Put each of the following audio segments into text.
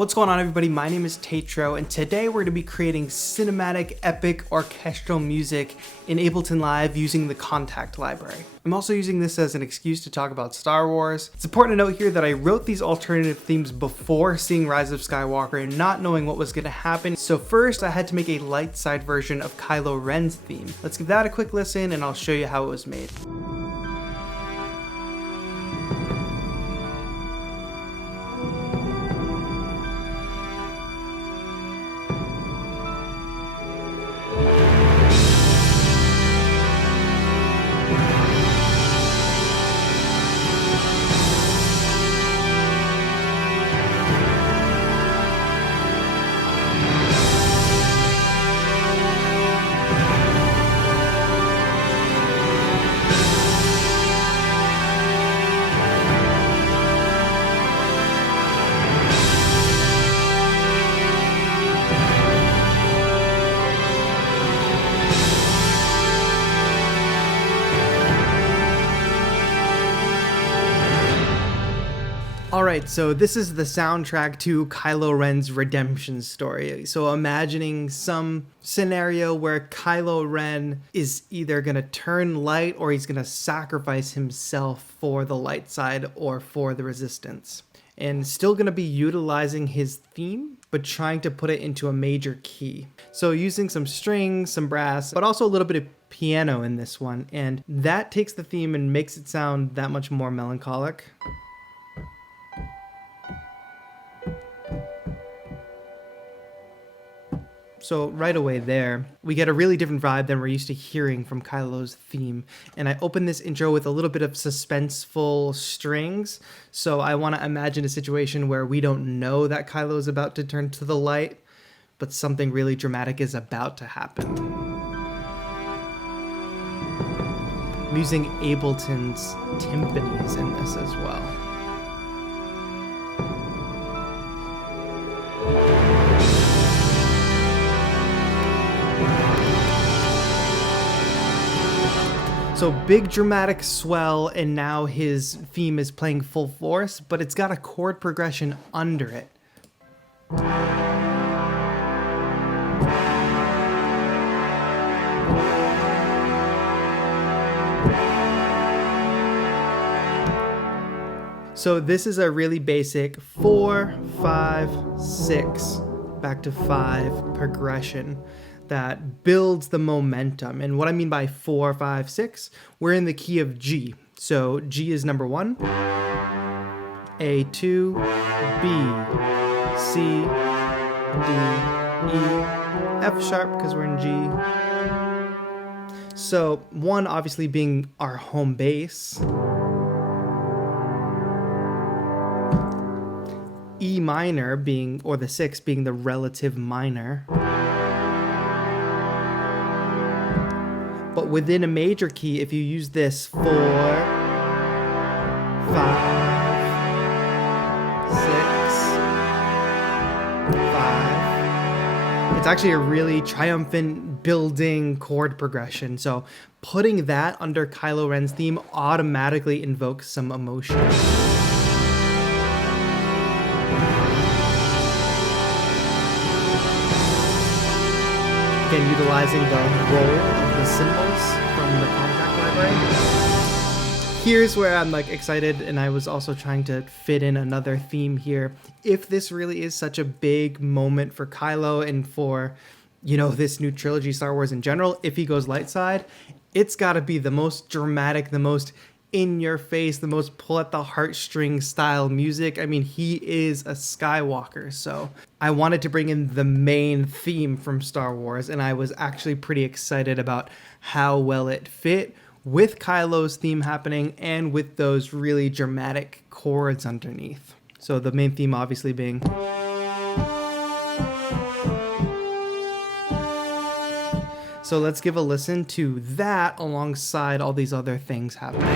What's going on, everybody? My name is TAETRO, and today we're going to be creating cinematic, epic, orchestral music in Ableton Live using the Contact library. I'm also using this as an excuse to talk about Star Wars. It's important to note here that I wrote these alternative themes before seeing Rise of Skywalker and not knowing what was going to happen. So first, I had to make a light side version of Kylo Ren's theme. Let's give that a quick listen and I'll show you how it was made. Alright, so this is the soundtrack to Kylo Ren's redemption story. So imagining some scenario where Kylo Ren is either going to turn light or he's going to sacrifice himself for the light side or for the resistance. And still going to be utilizing his theme, but trying to put it into a major key. So using some strings, some brass, but also a little bit of piano in this one. And that takes the theme and makes it sound that much more melancholic. So right away there, we get a really different vibe than we're used to hearing from Kylo's theme. And I open this intro with a little bit of suspenseful strings. So I want to imagine a situation where we don't know that Kylo's about to turn to the light, but something really dramatic is about to happen. I'm using Ableton's timpanis in this as well. So big dramatic swell, and now his theme is playing full force, but it's got a chord progression under it. So this is a really basic 4, 5, 6, back to 5 progression that builds the momentum. And what I mean by 4, 5, 6, we're in the key of G. So G is number 1, A2, B, C, D, E, F sharp because we're in G. So 1 obviously being our home bass, E minor being, or the 6 being the relative minor. But within a major key, if you use this 4, 5, 6, it's actually a really triumphant building chord progression. So putting that under Kylo Ren's theme automatically invokes some emotion. Again, utilizing the roll of the cymbals from the Contact library. Here's where I'm excited, and I was also trying to fit in another theme here. If this really is such a big moment for Kylo and for, this new trilogy, Star Wars in general, if he goes light side, it's got to be the most dramatic, the most in your face, the most pull at the heartstrings style music. I mean, he is a Skywalker, so I wanted to bring in the main theme from Star Wars, and I was actually pretty excited about how well it fit with Kylo's theme happening and with those really dramatic chords underneath. So the main theme obviously being So let's give a listen to that alongside all these other things happening.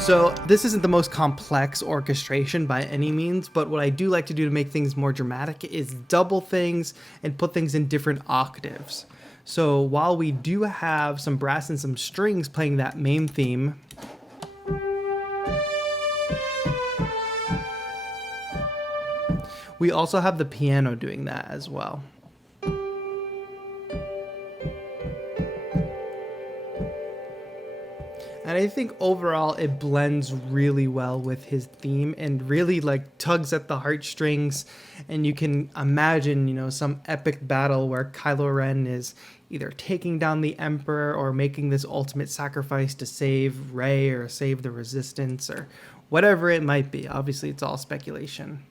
So this isn't the most complex orchestration by any means, but what I do like to do to make things more dramatic is double things and put things in different octaves. So while we do have some brass and some strings playing that main theme, we also have the piano doing that as well. And I think overall it blends really well with his theme and really like tugs at the heartstrings. And you can imagine, you know, some epic battle where Kylo Ren is either taking down the Emperor or making this ultimate sacrifice to save Rey or save the Resistance or whatever it might be. Obviously, it's all speculation.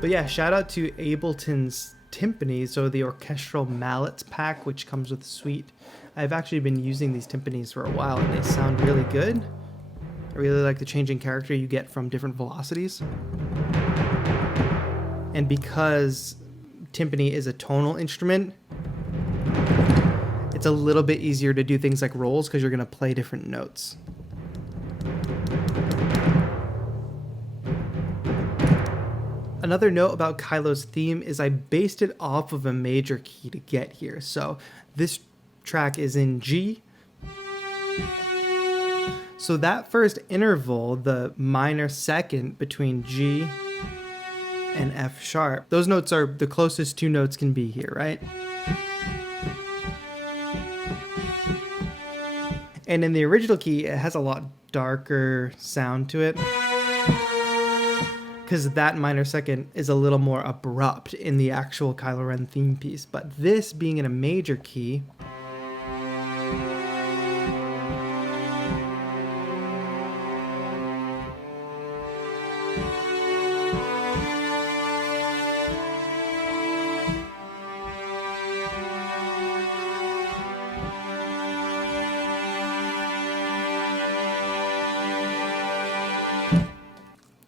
But yeah, shout out to Ableton's timpani, so the orchestral mallets pack, which comes with the suite. I've actually been using these timpanis for a while and they sound really good. I really like the changing character you get from different velocities. And because timpani is a tonal instrument, it's a little bit easier to do things like rolls because you're going to play different notes. Another note about Kylo's theme is I based it off of a major key to get here. So this track is in G. So that first interval, the minor second between G and F sharp, those notes are the closest two notes can be here, right? And in the original key, it has a lot darker sound to it, because that minor second is a little more abrupt in the actual Kylo Ren theme piece. But this being in a major key,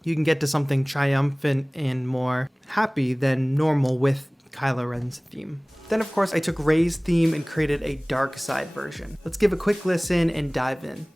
you can get to something triumphant and more happy than normal with Kylo Ren's theme. Then of course I took Rey's theme and created a dark side version. Let's give a quick listen and dive in.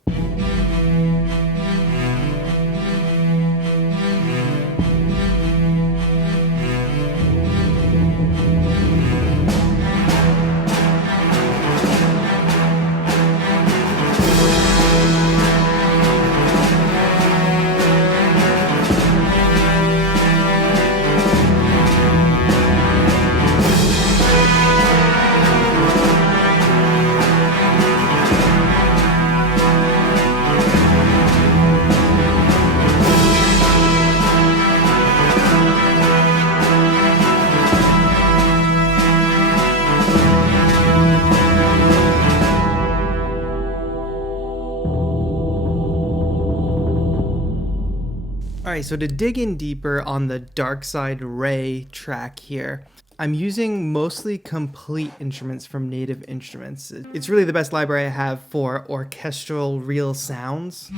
Alright, so to dig in deeper on the Dark Side Rey track here, I'm using mostly complete instruments from Native Instruments. It's really the best library I have for orchestral real sounds.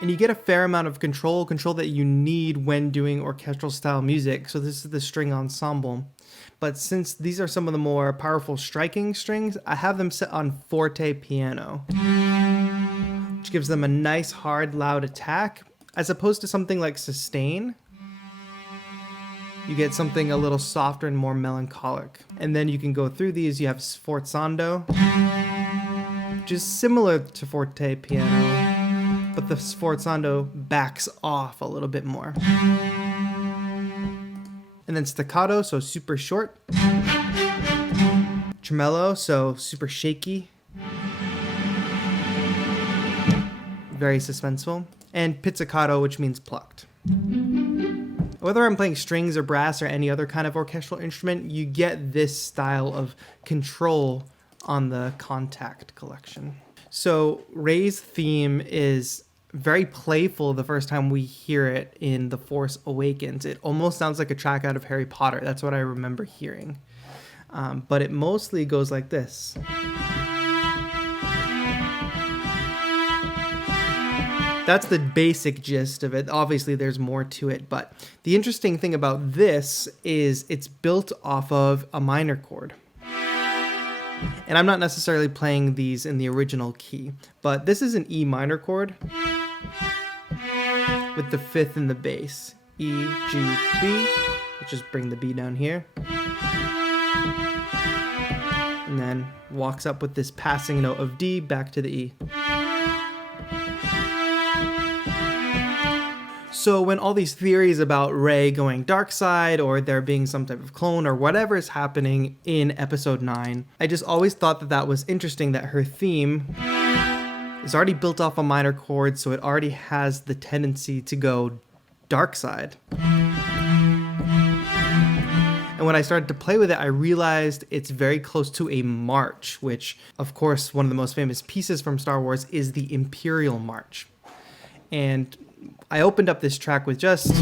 And you get a fair amount of control that you need when doing orchestral style music. So this is the string ensemble. But since these are some of the more powerful striking strings, I have them set on forte piano, which gives them a nice, hard, loud attack, as opposed to something like sustain. You get something a little softer and more melancholic. And then you can go through these. You have sforzando, which is similar to forte piano, but the sforzando backs off a little bit more. And then staccato, so super short. Tremolo, so super shaky. Very suspenseful. And pizzicato, which means plucked. Whether I'm playing strings or brass or any other kind of orchestral instrument, you get this style of control on the Contact collection. So Rey's theme is very playful the first time we hear it in The Force Awakens. It almost sounds like a track out of Harry Potter. That's what I remember hearing. But it mostly goes like this. That's the basic gist of it. Obviously, there's more to it, but the interesting thing about this is it's built off of a minor chord. And I'm not necessarily playing these in the original key, but this is an E minor chord with the 5th in the bass. E, G, B. Let's just bring the B down here. And then walks up with this passing note of D back to the E. So when all these theories about Rey going dark side or there being some type of clone or whatever is happening in episode 9, I just always thought that that was interesting, that her theme is already built off a minor chord, so it already has the tendency to go dark side. And when I started to play with it, I realized it's very close to a march, which, of course, one of the most famous pieces from Star Wars is the Imperial March. And I opened up this track with just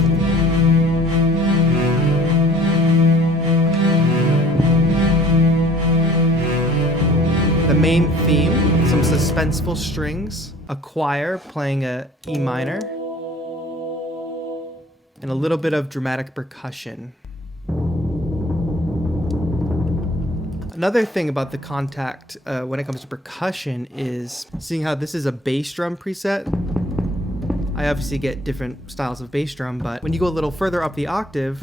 the main theme, some suspenseful strings, a choir playing a E minor, and a little bit of dramatic percussion. Another thing about the Contact when it comes to percussion is seeing how this is a bass drum preset. I obviously get different styles of bass drum, but when you go a little further up the octave,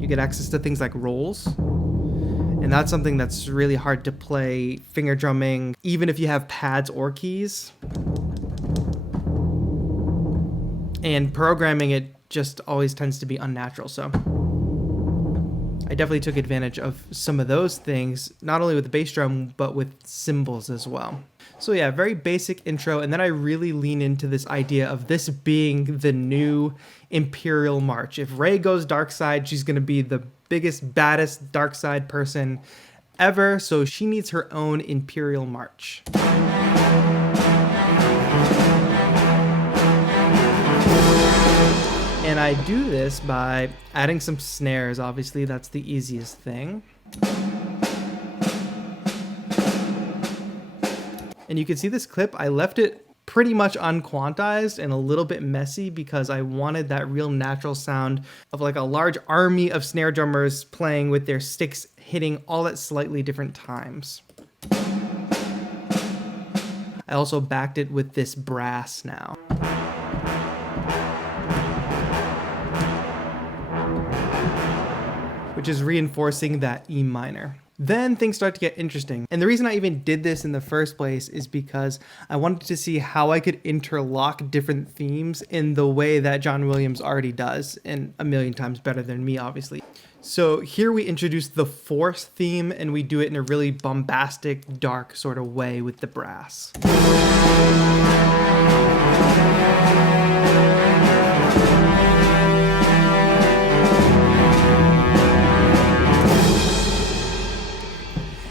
you get access to things like rolls. And that's something that's really hard to play finger drumming, even if you have pads or keys. And programming it just always tends to be unnatural, so I definitely took advantage of some of those things, not only with the bass drum, but with cymbals as well. So yeah, very basic intro, and then I really lean into this idea of this being the new Imperial March. If Rey goes dark side, she's going to be the biggest, baddest dark side person ever, so she needs her own Imperial March. And I do this by adding some snares. Obviously, that's the easiest thing. And you can see this clip, I left it pretty much unquantized and a little bit messy because I wanted that real natural sound of like a large army of snare drummers playing with their sticks hitting all at slightly different times. I also backed it with this brass now. Which is reinforcing that E minor. Then things start to get interesting. And the reason I even did this in the first place is because I wanted to see how I could interlock different themes in the way that John Williams already does, and a million times better than me, obviously. So here we introduce the Force theme, and we do it in a really bombastic, dark sort of way with the brass.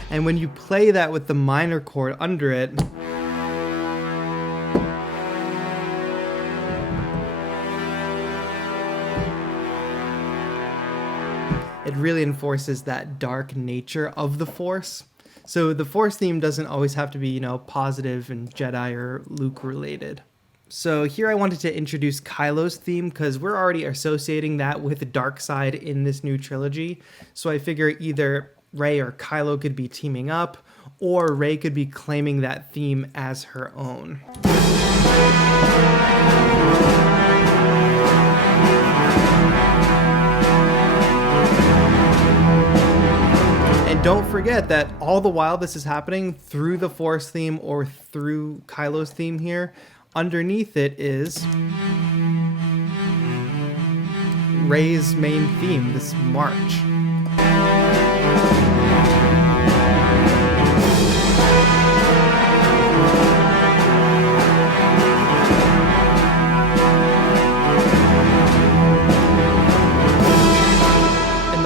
And when you play that with the minor chord under it, it really enforces that dark nature of the Force. So the Force theme doesn't always have to be, you know, positive and Jedi or Luke related. So here I wanted to introduce Kylo's theme because we're already associating that with the dark side in this new trilogy. So I figure either Rey or Kylo could be teaming up, or Rey could be claiming that theme as her own. And don't forget that all the while this is happening through the Force theme or through Kylo's theme here, underneath it is Rey's main theme, this march.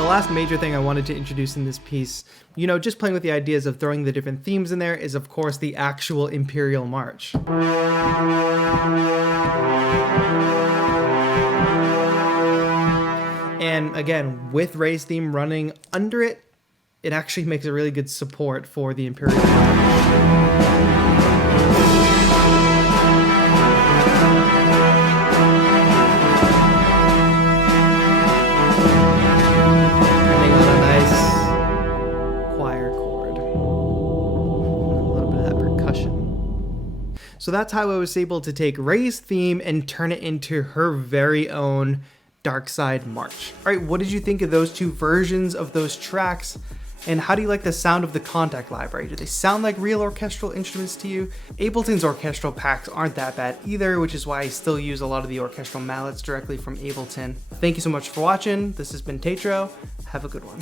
Last major thing I wanted to introduce in this piece, you know, just playing with the ideas of throwing the different themes in there, is of course the actual Imperial March. And again, with Rey's theme running under it, it actually makes a really good support for the Imperial March. So that's how I was able to take Ray's theme and turn it into her very own Dark Side March. All right, what did you think of those two versions of those tracks? And how do you like the sound of the Contact library? Do they sound like real orchestral instruments to you? Ableton's orchestral packs aren't that bad either, which is why I still use a lot of the orchestral mallets directly from Ableton. Thank you so much for watching. This has been TAETRO. Have a good one.